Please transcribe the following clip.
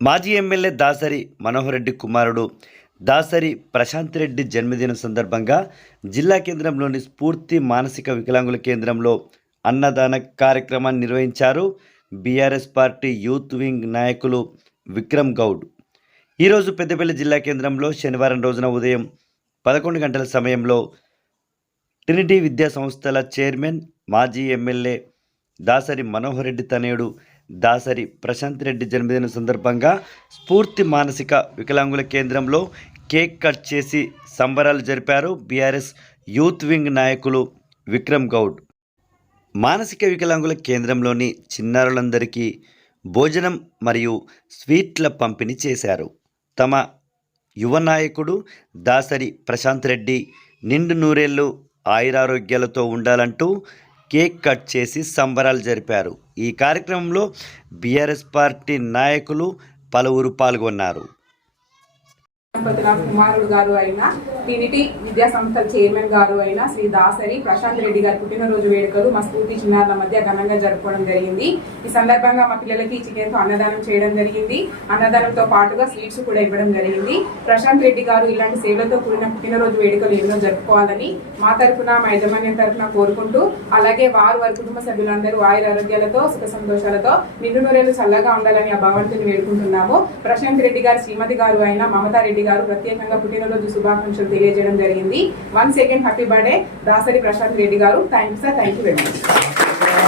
మాజీ ఎమ్మెల్యే దాసరి మనోహర్ రెడ్డి కుమారుడు దాసరి ప్రశాంత్ రెడ్డి జన్మదినం సందర్భంగా జిల్లా కేంద్రంలోని స్ఫూర్తి మానసిక వికలాంగుల కేంద్రంలో అన్నదాన కార్యక్రమాన్ని నిర్వహించారు బీఆర్ఎస్ పార్టీ యూత్ వింగ్ నాయకులు విక్రమ్ గౌడ్. ఈరోజు పెద్దపల్లి జిల్లా కేంద్రంలో శనివారం రోజున ఉదయం పదకొండు గంటల సమయంలో ట్రినిటీ విద్యా సంస్థల చైర్మన్ మాజీ ఎమ్మెల్యే దాసరి మనోహర్ రెడ్డి తనయుడు దాసరి ప్రశాంత్ రెడ్డి జన్మదిన సందర్భంగా స్ఫూర్తి మానసిక వికలాంగుల కేంద్రంలో కేక్ కట్ చేసి సంబరాలు జరిపారు బీఆర్ఎస్ యూత్ వింగ్ నాయకులు విక్రమ్ గౌడ్. మానసిక వికలాంగుల కేంద్రంలోని చిన్నారులందరికీ భోజనం మరియు స్వీట్ల పంపిణీ చేశారు. తమ యువ నాయకుడు దాసరి ప్రశాంత్ రెడ్డి నిండు నూరేళ్ళు ఆయురారోగ్యాలతో ఉండాలంటూ కేక్ కట్ చేసి సంబరాలు జరిపారు. ఈ కార్యక్రమంలో బీఆర్ఎస్ పార్టీ నాయకులు పలువురు పాల్గొన్నారు. దంపతి కుమారుడు గారు అయిన టీడీటీ విద్యా సంస్థల చైర్మన్ గారు అయిన శ్రీ దాసరి ప్రశాంత్ రెడ్డి గారి పుట్టినరోజు వేడుకలు మా స్ఫూర్తి చిన్నారుల మధ్య ఘనంగా జరుపుకోవడం జరిగింది. ఈ సందర్భంగా మా పిల్లలకి చికెన్తో అన్నదానం చేయడం జరిగింది. అన్నదానంతో పాటుగా స్వీట్స్ కూడా ఇవ్వడం జరిగింది. ప్రశాంత్ రెడ్డి గారు ఇలాంటి సేవలతో కూడిన పుట్టినరోజు వేడుకలు ఎన్నో జరుపుకోవాలని మా తరఫున మా యజమాన్యం తరఫున కోరుకుంటూ అలాగే వారు వారి కుటుంబ సభ్యులందరూ ఆయుర ఆరోగ్యాలతో సుఖ సంతోషాలతో నిండు చల్లగా ఉండాలని ఆ భగవంతుని వేడుకుంటున్నాము. ప్రశాంత్ రెడ్డి గారి శ్రీమతి గారు అయిన మమతా రెడ్డి గారు ప్రత్యేకంగా పుట్టినరోజు శుభాకాంక్షలు తెలియజేయడం జరిగింది. One second happy birthday Dasari Prashanth Reddy గారు. Thank you sir thank you very much